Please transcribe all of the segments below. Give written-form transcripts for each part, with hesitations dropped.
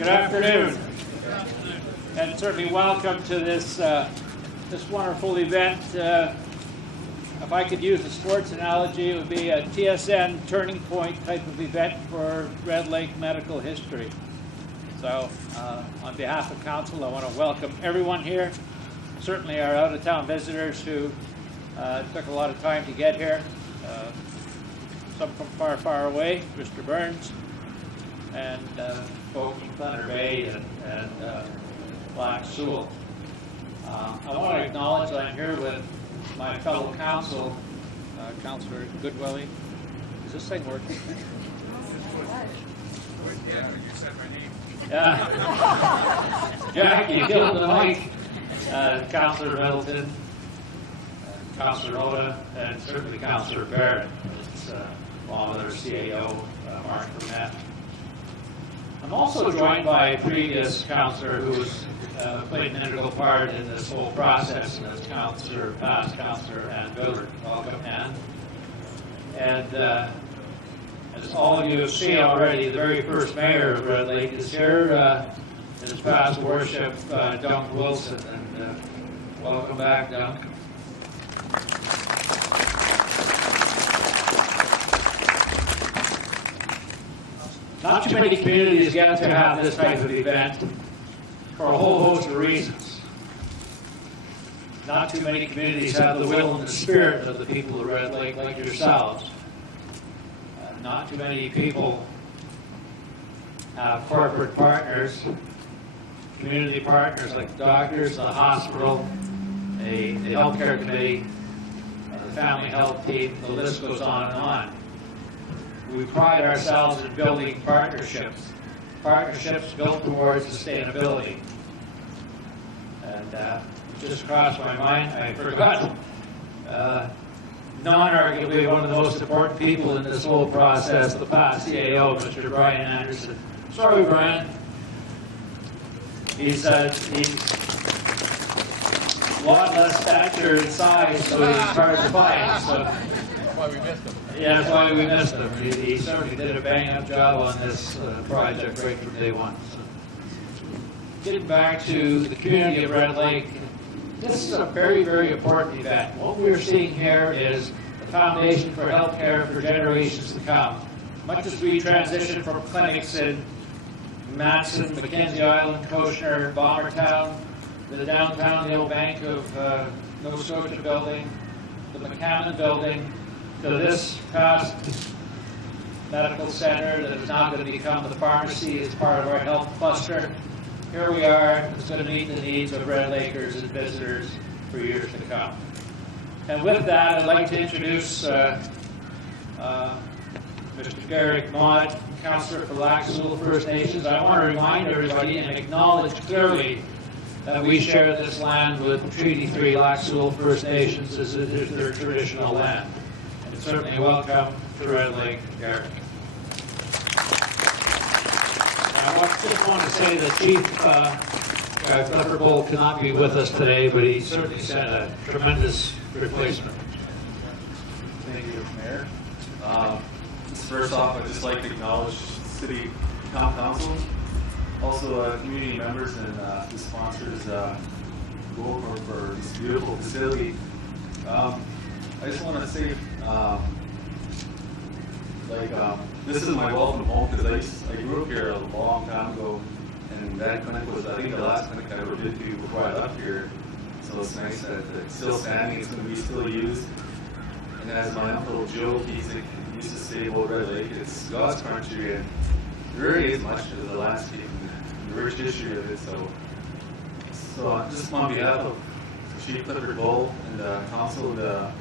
Good afternoon, and certainly welcome to this this wonderful event. If I could use a sports analogy, it would be a TSN turning point type of event for Red Lake medical history. So, on behalf of council, I want to welcome everyone here. Certainly our out-of-town visitors who took a lot of time to get here. Some from far, far away, Mr. Burns, and folks from Thunder Bay and Black Sewell. I want to acknowledge that I'm here with my fellow council, Councillor Goodwelly. Is this thing working? Yeah, you said my name. Yeah. Jackie, killed the mic. Councillor Middleton, Councillor Oda, and certainly Councillor Barrett. It's along with our CAO, Mark Burnett. I'm also joined by a previous councillor who's played an integral part in this whole process, and that's past Councillor Ann Billard. Welcome, Ann. And as all of you have seen already, the very first mayor of Red Lake is here. His past worship, Dunk Wilson, and welcome back, Dunk. Not too many communities get to have this type of event for a whole host of reasons. Not too many communities have the will and the spirit of the people of Red Lake like yourselves. Not too many people have corporate partners, community partners like the doctors, the hospital, the healthcare committee, the family health team, the list goes on and on. We pride ourselves in building partnerships built towards sustainability. And it just crossed my mind, I forgot, non-arguably one of the most important people in this whole process, the past CAO, Mr. Brian Anderson. Sorry, Brian. He's a lot less stature and size, so he's hard to find. So. That's why we missed him. Yeah, that's why we missed him. He certainly did a bang-up job on this project right from day one. So, getting back to the community of Red Lake, this is a very, very important event. What we're seeing here is the foundation for healthcare for generations to come. Much as we transition from clinics in Matson, Mackenzie Island, Koshner, Bombertown, the downtown, the old bank of Nova Scotia building, the McCammon building, to this past medical center that is now going to become the pharmacy as part of our health cluster. Here we are. It's going to meet the needs of Red Lakers and visitors for years to come. And with that, I'd like to introduce Mr. Derek Mott, Councillor for Lac Sewell First Nations. I want to remind everybody and acknowledge clearly that we share this land with Treaty 3 Lac Sewell First Nations as it is their traditional land. And certainly welcome to Red Lake, Derek. I just want to say that Chief Clifford Bolt cannot be with us today, but he certainly sent a tremendous replacement. Thank you, Mayor. First off, I'd just like to acknowledge City Council, also community members and the sponsors, Goldcorp, for this beautiful facility. I just want to say, this is my welcome home because I grew up here a long time ago, and that clinic was, I think, the last clinic I ever been to before I left here. So it's nice that it's still standing, it's going to be still used. And as my uncle Joe, he used to say about Red Lake, it's God's country, and there really is much to the landscape and the rich history of it. So just on behalf of Chief Clifford Bolt and the council, the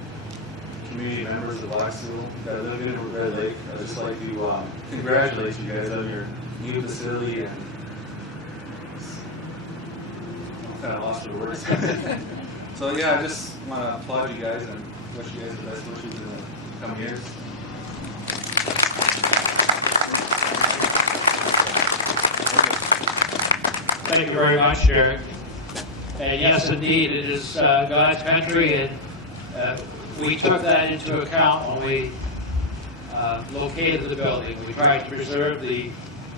community members of Black Sewell that live in Red Lake, I'd just like to congratulate you guys on your new facility, and I kind of lost the words. So yeah, I just want to applaud you guys and wish you guys the best wishes in the coming years. Thank you very much, Derek. And yes, indeed, it is God's country, and we took that into account when we located the building. We tried to preserve the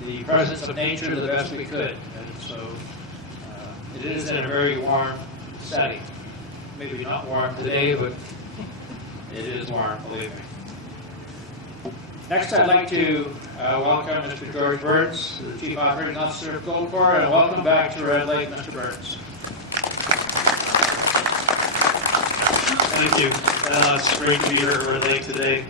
the presence of nature the best we could. And so it is in a very warm setting. Maybe not warm today, but it is warm, believe me. Next, I'd like to welcome Mr. George Burns, the Chief Operating Officer of Goldcorp, and welcome back to Red Lake, Mr. Burns. Thank you. It's great to be here at Red Lake today.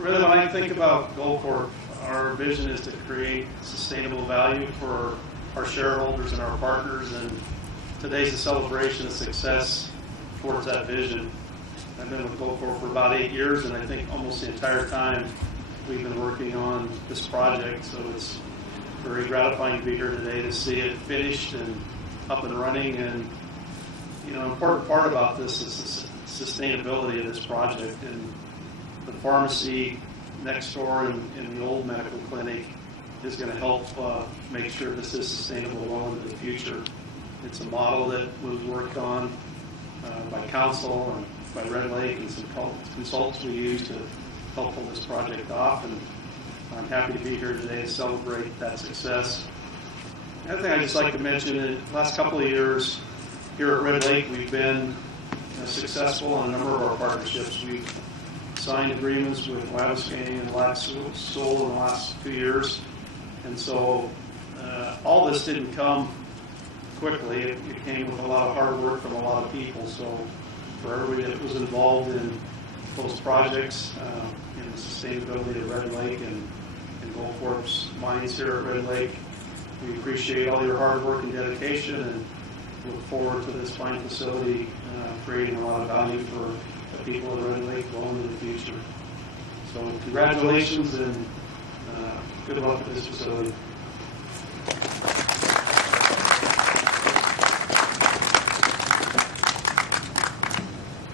Really, when I think about Goldcorp, our vision is to create sustainable value for our shareholders and our partners, and today's a celebration of success towards that vision. I've been with Goldcorp for about 8 years, and I think almost the entire time we've been working on this project, so it's very gratifying to be here today to see it finished and up and running. And you know, an important part about this is the sustainability of this project, and the pharmacy next door in the old medical clinic is going to help make sure this is sustainable well into the future. It's a model that was worked on by council and by Red Lake and some consultants we use to help pull this project off, and I'm happy to be here today to celebrate that success. Another thing I'd just like to mention, in the last couple of years here at Red Lake, we've been successful in a number of our partnerships. We've signed agreements with Wabascani and Lac Seul in the last 2 years, and so all this didn't come quickly. It came with a lot of hard work from a lot of people. So for everybody that was involved in those projects, in the sustainability of Red Lake and Goldcorp's mines here at Red Lake, we appreciate all your hard work and dedication, and look forward to this fine facility creating a lot of value for the people of Red Lake well into the future. So congratulations and good luck with this facility.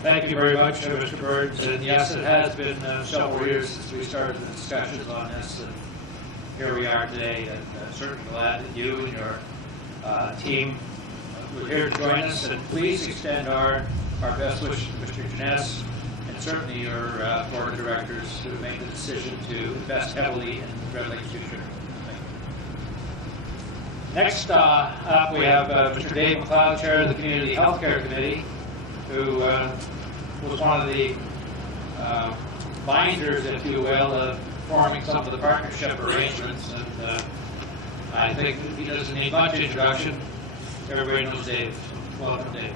Thank you very much, Mr. Burns. And yes, it has been several years since we started the discussions on this, and here we are today. And certainly glad that you and your team were here to join us. And please extend our best wishes to Mr. Janess and certainly your board of directors who made the decision to invest heavily in Red Lake's future. Thank you. Next up, we have Mr. Dave McLeod, Chair of the Community Healthcare Committee, who was one of the binders, if you will, of forming some of the partnership arrangements. And I think he doesn't need much introduction. Everybody knows Dave. Welcome, Dave.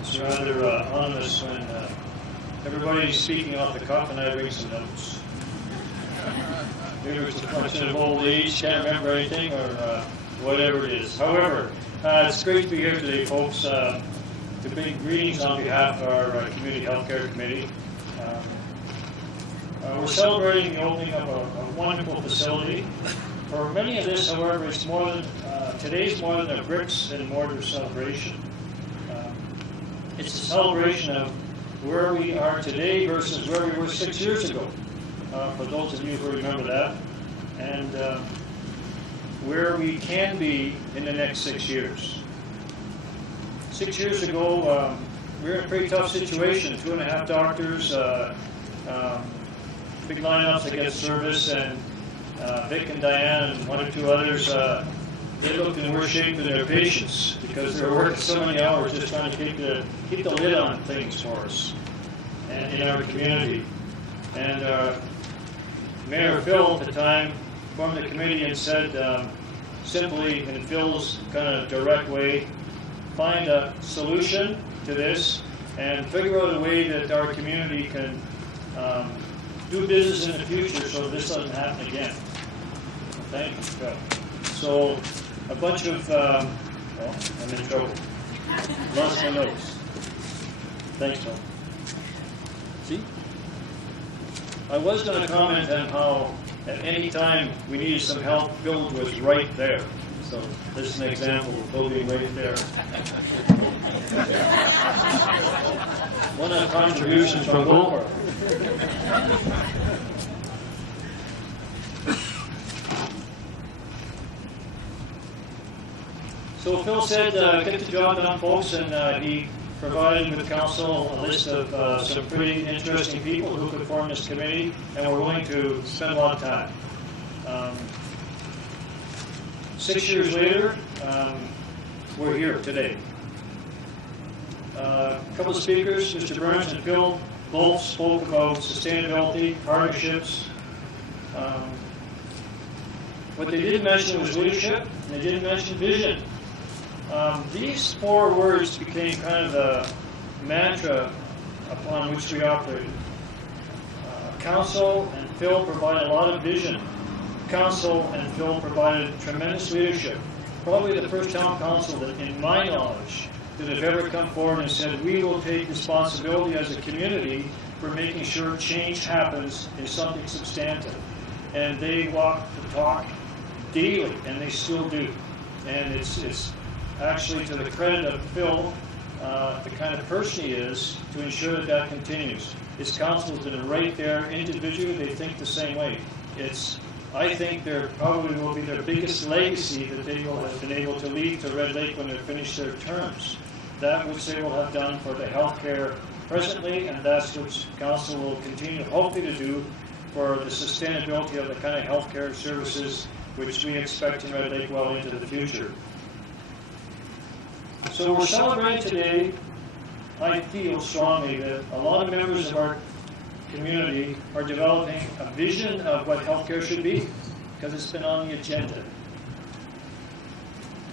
It's rather ominous when everybody's speaking off the cuff and I bring some notes. Maybe it's a function of old age, can't remember anything, or whatever it is. However, it's great to be here today, folks. To bring greetings on behalf of our Community Healthcare Committee. We're celebrating the opening of a wonderful facility. For many of this, however, it's more than today's more than a bricks and mortar celebration. It's a celebration of where we are today versus where we were 6 years ago. For those of you who remember that, and where we can be in the next 6 years. 6 years ago, we were in a pretty tough situation. 2.5 doctors, big lineups to get service, and Vic and Diane and 1 or 2 others, they looked in worse shape than their patients because they were working so many hours just trying to keep the lid on things for us and in our community. And Mayor Phil at the time formed the committee and said simply, in Phil's kind of direct way, find a solution to this and figure out a way that our community can do business in the future so this doesn't happen again. Thank you, Phil. So a bunch of, well, I'm in trouble. Lost my notes. Thanks, Phil. See? I was going to comment on how at any time we needed some help, Bill was right there. So this is an example of Bill being right there. One of the contributions from Goldcorp. So Phil said, get the job done, folks, and he provided with council a list of some pretty interesting people who could form this committee, and we're willing to spend a lot of time. 6 years later, we're here today. A couple of speakers, Mr. Burns and Phil, both spoke about sustainability, partnerships. What they didn't mention was leadership, and they didn't mention vision. These 4 words became kind of the mantra upon which we operated. Council and Phil provided a lot of vision. Council and Phil provided tremendous leadership. Probably the first town council that, in my knowledge, that have ever come forward and said, we will take responsibility as a community for making sure change happens in something substantive. And they walk the talk daily, and they still do. And it's actually to the credit of Phil, the kind of person he is, to ensure that that continues. His council has been right there individually. They think the same way. I think there probably will be their biggest legacy that they will have been able to leave to Red Lake when they finish their terms. That which they will have done for the healthcare presently, and that's what council will continue hopefully to do for the sustainability of the kind of healthcare services which we expect in Red Lake well into the future. So we're celebrating today. I feel strongly that a lot of members of our community are developing a vision of what healthcare should be, because it's been on the agenda.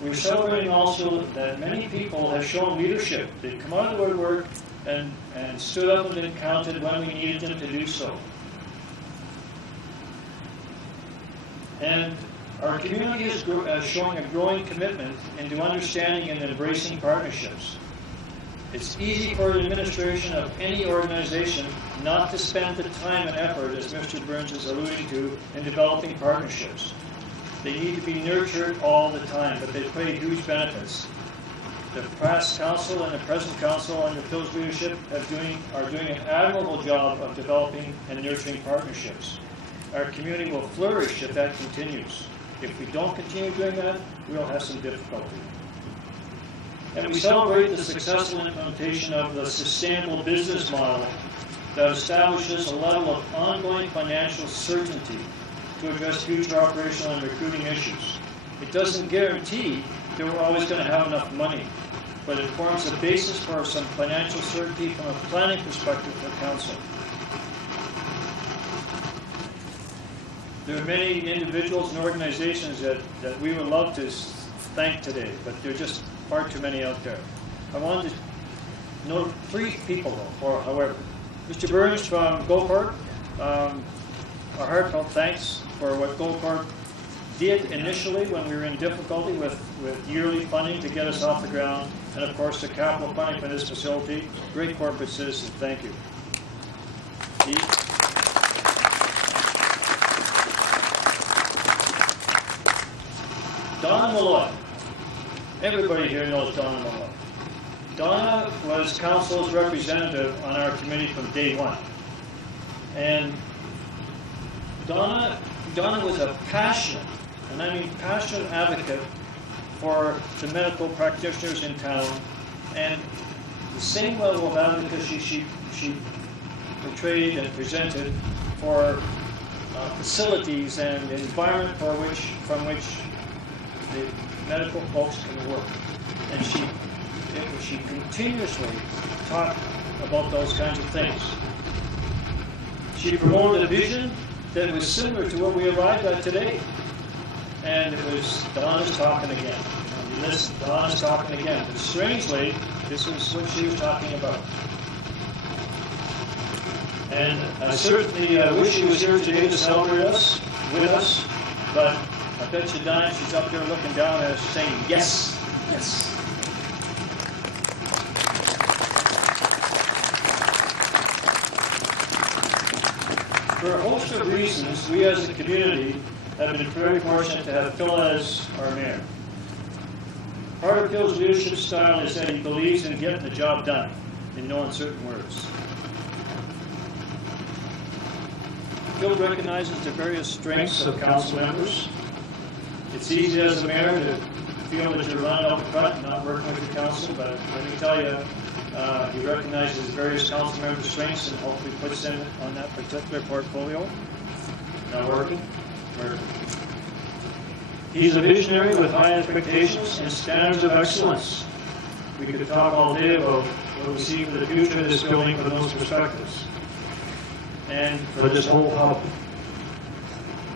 We're celebrating also that many people have shown leadership. They've come out of the woodwork and stood up and been counted when we needed them to do so. And our community is showing a growing commitment into understanding and embracing partnerships. It's easy for the administration of any organization not to spend the time and effort, as Mr. Burns is alluding to, in developing partnerships. They need to be nurtured all the time, but they pay huge benefits. The past council and the present council under Phil's leadership are doing an admirable job of developing and nurturing partnerships. Our community will flourish if that continues. If we don't continue doing that, we'll have some difficulty. And we celebrate the successful implementation of the sustainable business model that establishes a level of ongoing financial certainty to address future operational and recruiting issues. It doesn't guarantee that we're always going to have enough money, but it forms a basis for some financial certainty from a planning perspective for council. There are many individuals and organizations that we would love to thank today, but there are just far too many out there. I wanted to note 3 people, however. Mr. Burns from Goldcorp, our heartfelt thanks for what Goldcorp did initially when we were in difficulty with yearly funding to get us off the ground, and of course the capital funding for this facility. Great corporate citizen, thank you. Donna Malloy. Everybody here knows Donna Malloy. Donna was council's representative on our committee from day one. And Donna was a passionate, and I mean passionate advocate for the medical practitioners in town, and the same level of advocacy she portrayed and presented for facilities and the environment from which the medical folks can work. And she continuously talked about those kinds of things. She promoted a vision that was similar to what we arrived at today. And it was Donna's talking again. And you listen, Donna's talking again. But strangely, this is what she was talking about. And I certainly wish she was here today to celebrate with us, but I bet you Donna, she's up there looking down at us saying, yes, yes. For a host of reasons, we as a community have been very fortunate to have Phil as our mayor. Part of Phil's leadership style is that he believes in getting the job done, in no uncertain words. Phil recognizes the various strengths of council members. It's easy as a mayor to feel that you're running out front and not working with the council, but let me tell you, he recognizes various council members' strengths and hopefully puts them on that particular portfolio. Not working? Working. He's a visionary with high expectations and standards of excellence. We could talk all day about what we see for the future of this building from those perspectives and for this whole hub.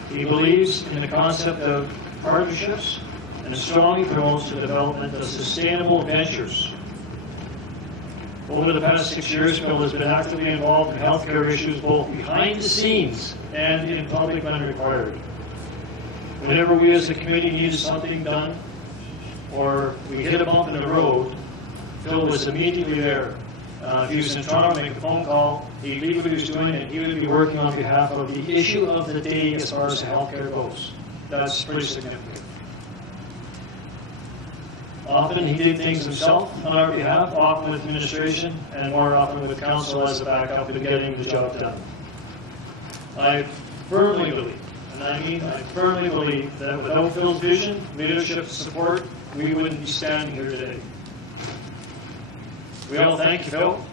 He believes in the concept of partnerships and strongly promotes the development of sustainable ventures. Over the past 6 years, Phil has been actively involved in healthcare issues both behind the scenes and in public when required. Whenever we as a committee needed something done or we hit a bump in the road, Phil was immediately there. If he was in Toronto, make a phone call, he'd leave what he was doing, and he would be working on behalf of the issue of the day as far as healthcare goes. That's pretty significant. Often he did things himself on our behalf, often with administration, and more often with council as a backup in getting the job done. I firmly believe, and I mean I firmly believe, that without Phil's vision, leadership, and support, we wouldn't be standing here today. We all thank you, Phil.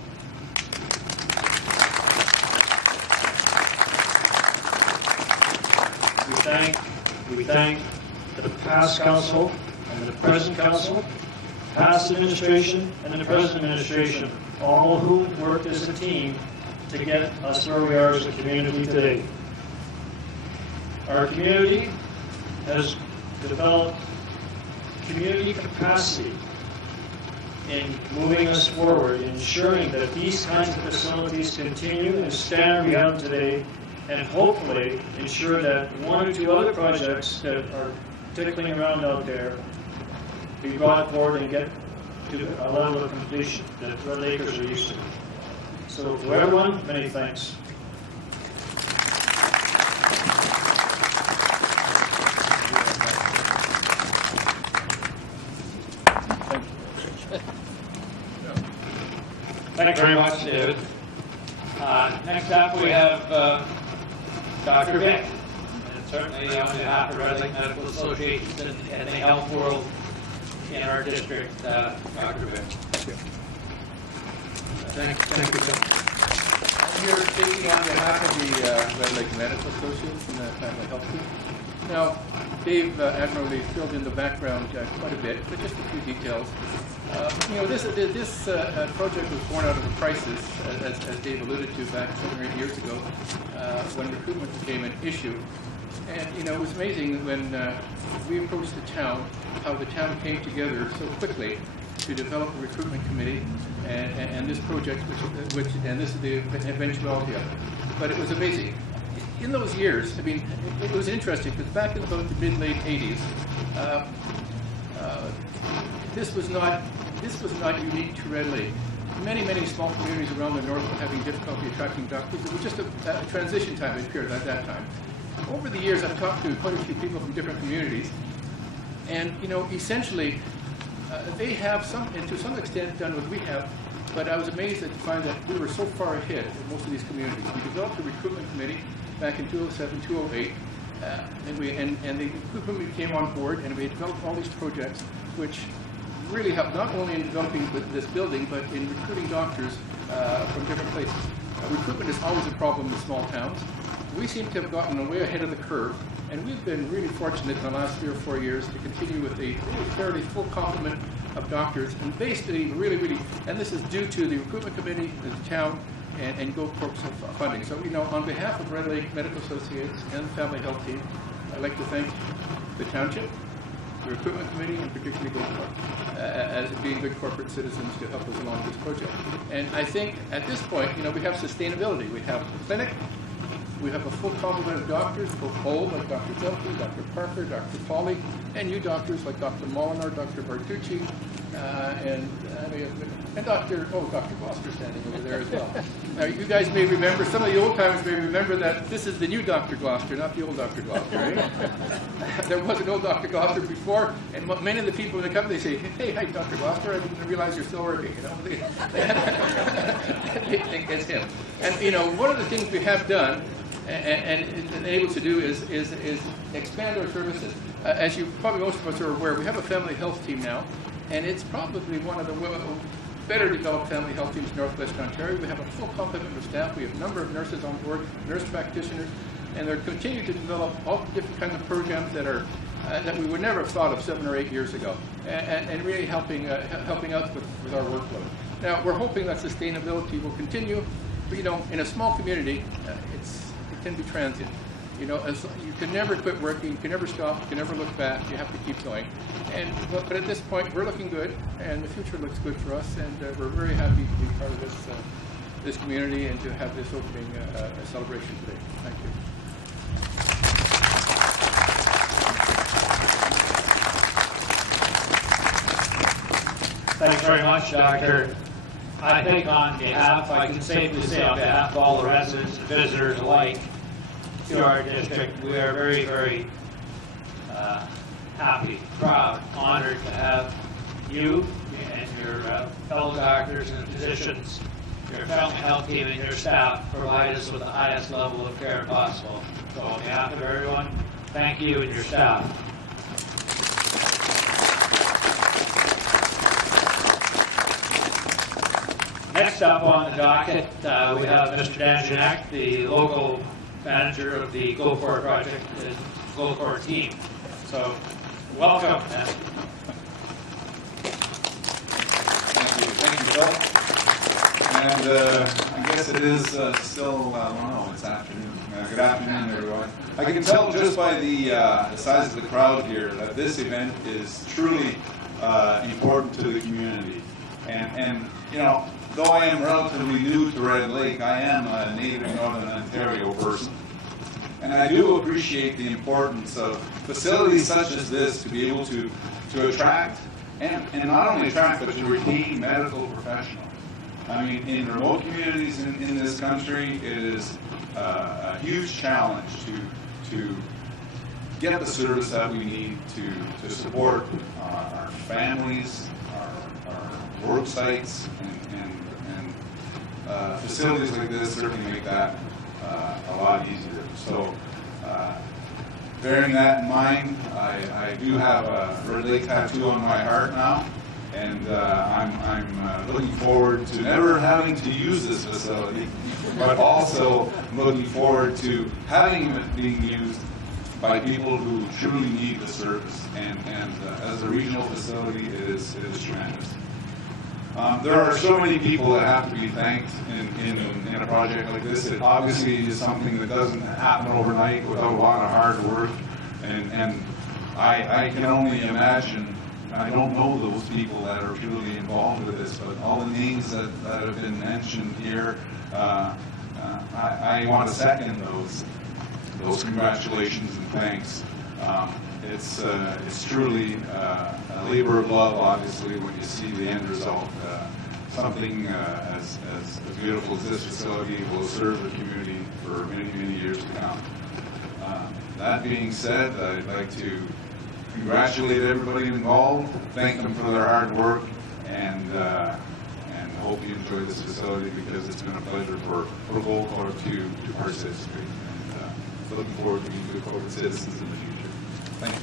We thank the past council and the present council, past administration and the present administration, all who worked as a team to get us where we are as a community today. Our community has developed community capacity in moving us forward, ensuring that these kinds of facilities continue in the standard we have today, and hopefully ensure that one or two other projects that are tickling around out there be brought forward and get to a level of completion that Red Lakers are used to. So to everyone, many thanks. Thank you very much, David. Next up, we have Dr. Vic. And certainly on behalf of Red Lake Medical Associations and the health world in our district, Dr. Vic. Thank you, Phil. I'm here speaking on behalf of the Red Lake Medical Associates and the Family Health Team. Now, Dave admirably filled in the background quite a bit, but just a few details. This project was born out of a crisis, as Dave alluded to, back 7 or 8 years ago, when recruitment became an issue. And, it was amazing when we approached the town, how the town came together so quickly to develop a recruitment committee and this project, and this is the eventuality of it. But it was amazing. In those years, it was interesting, because back in about the mid-late 80s, this was not unique to Red Lake. Many small communities around the north were having difficulty attracting doctors. It was just a transition time, it appeared at that time. Over the years, I've talked to quite a few people from different communities, and essentially, they have to some extent done what we have. But I was amazed to find that we were so far ahead in most of these communities. We developed a recruitment committee back in 2007, 2008, and the recruitment committee came on board, and we developed all these projects, which really helped not only in developing this building, but in recruiting doctors from different places. Recruitment is always a problem in small towns. We seem to have gotten way ahead of the curve, and we've been really fortunate in the last 3 or 4 years to continue with a fairly full complement of doctors, and basically really, and this is due to the recruitment committee, the town, and Goldcorp's funding. So, on behalf of Red Lake Medical Associates and the Family Health Team, I'd like to thank the township, the recruitment committee, and particularly Goldcorp, as being good corporate citizens to help us along this project. And I think at this point, we have sustainability. We have the clinic, we have a full complement of doctors, both old, like Dr. Zelke, Dr. Parker, Dr. Pauly, and new doctors like Dr. Molinar, Dr. Bartucci, and Dr. Gloucester standing over there as well. Now, you guys may remember, some of the old timers may remember that this is the new Dr. Gloucester, not the old Dr. Gloucester, right? There was an old Dr. Gloucester before, and many of the people in the company say, hey, hi, Dr. Gloucester, I didn't realize you're still working, They think it's him. And, one of the things we have done and able to do is expand our services. As you probably most of us are aware, we have a family health team now, and it's probably one of the better developed family health teams in Northwest Ontario. We have a full complement of staff. We have a number of nurses on board, nurse practitioners, and they're continuing to develop all different kinds of programs that are that we would never have thought of 7 or 8 years ago, and really helping us with our workload. Now, we're hoping that sustainability will continue, but in a small community, it can be transient. You can never quit working, you can never stop, you can never look back, you have to keep going. But at this point, we're looking good, and the future looks good for us, and we're very happy to be part of this community and to have this opening celebration today. Thank you. Thanks very much, Doctor. I think I can safely say on behalf of all the residents and visitors alike to our district, we are very, very happy, proud, honored to have you and your fellow doctors and physicians, your family health team and your staff provide us with the highest level of care possible. So on behalf of everyone, thank you and your staff. Next up on the docket, we have Mr. Dan Janak, the local manager of the Goldcorp project, the Goldcorp team. So, welcome. Thank you, Bill. And I guess it is still, it's afternoon. Good afternoon, everyone. I can tell just by the size of the crowd here that this event is truly important to the community. And though I am relatively new to Red Lake, I am a native Northern Ontario person. And I do appreciate the importance of facilities such as this to be able to attract, and not only attract, but to retain medical professionals. I mean, in remote communities in this country, it is a huge challenge to get the service that we need to support our families, our work sites, and facilities like this certainly make that a lot easier. So, bearing that in mind, I do have a Red Lake tattoo on my heart now, and I'm looking forward to never having to use this facility, but also looking forward to having it being used by people who truly need the service. And as a regional facility, it is tremendous. There are so many people that have to be thanked in a project like this. It obviously is something that doesn't happen overnight without a lot of hard work. And I can only imagine, I don't know those people that are truly involved with this, but all the names that have been mentioned here, I want to second those congratulations and thanks. It's truly a labor of love, obviously, when you see the end result. Something as beautiful as this facility will serve the community for many, many years to come. That being said, I'd like to congratulate everybody involved, thank them for their hard work, and hope you enjoy this facility, because it's been a pleasure for Goldcorp to participate. And looking forward to being good corporate citizens in the future. Thank you.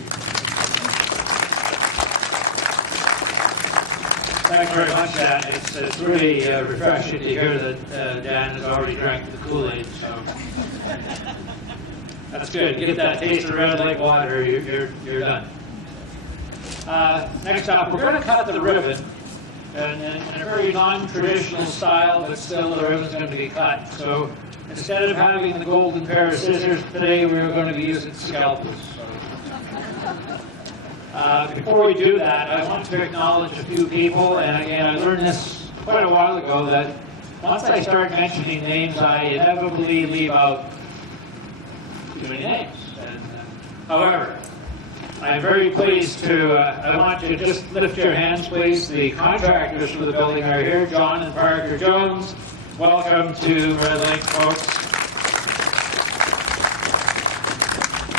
Thanks very much, Dan. It's really refreshing to hear that Dan has already drank the Kool-Aid. So that's good. Get that taste of Red Lake water, you're done. Next up, we're going to cut the ribbon in a very non-traditional style, but still the ribbon's going to be cut. So instead of having the golden pair of scissors today, we're going to be using scalpels. Before we do that, I want to acknowledge a few people, and again, I learned this quite a while ago, that once I start mentioning names, I inevitably leave out too many names. However, I'm very pleased to, I want you to just lift your hands, please. The contractors for the building are here, John and Parker Jones. Welcome to Red Lake, folks.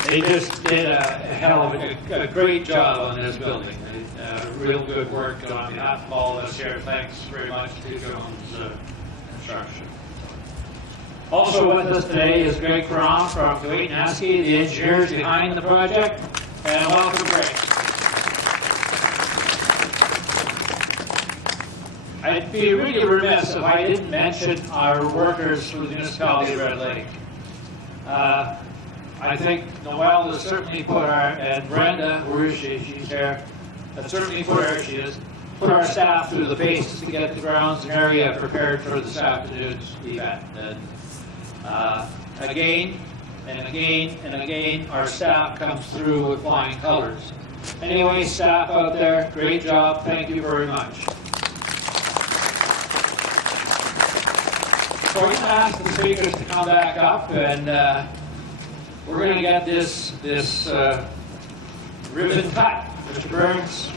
They just did a hell of a great job on this building. Real good work on behalf of all of us here. Thanks very much to Jones Construction. Also with us today is Greg Crom from Kuwait & Askey, the engineers behind the project. and welcome Greg. I'd be really remiss if I didn't mention our workers for the municipality of Red Lake. I think Noelle has certainly put and Brenda, where is she? She's here. Has certainly put our staff through the paces to get the grounds and area prepared for this afternoon's event. And again and again and again, our staff comes through with flying colors. Anyway, staff out there, great job. Thank you very much. So we're going to ask the speakers to come back up, and we're going to get this ribbon cut. Mr. Burns,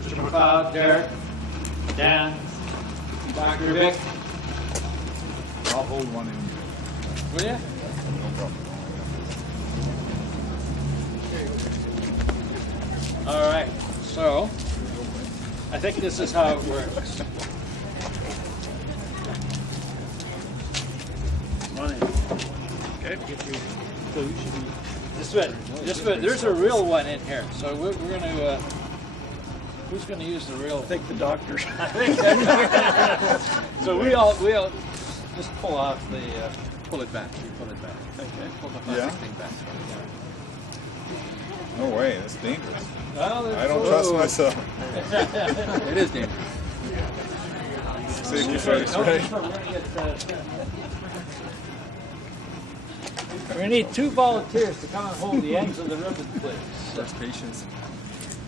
Mr. McLeod, Derek, Dan, Dr. Vic. I'll hold one in. Will you? All right, so I think this is how it works. Okay. This one, there's a real one in here, so we're going to. Who's going to use the real? I think the doctor. So we'll just pull off the. Pull it back. Pull it back. Okay. Pull the Yeah. plastic thing back. No way, that's dangerous. Well, I don't trust myself. It is dangerous. Safety first, right? We need 2 volunteers to come and hold the ends of the ribbon, please. First patience.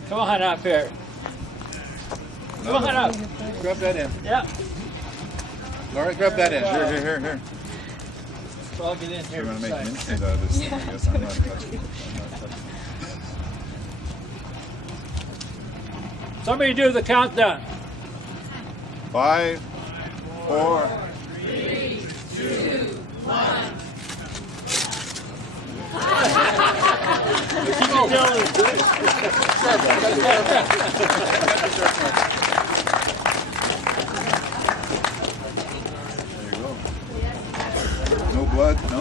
Come on up here. Come on up. Grab that end. Yeah. Laura, grab that end. Here. So I'll get in here. You want to make beside. minces out of this? I guess I'm not touching. Somebody do the countdown. 5, 4. No blood? No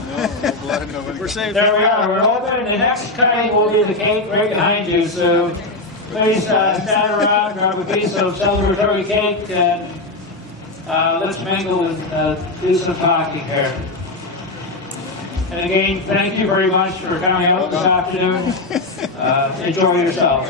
blood? Nobody. We're saved. There we are. We're open. The next cutting will be the cake right behind you. So please stand around, grab a piece of celebratory cake, and let's mingle and do some talking here. And again, thank you very much for coming out this afternoon. Enjoy yourselves.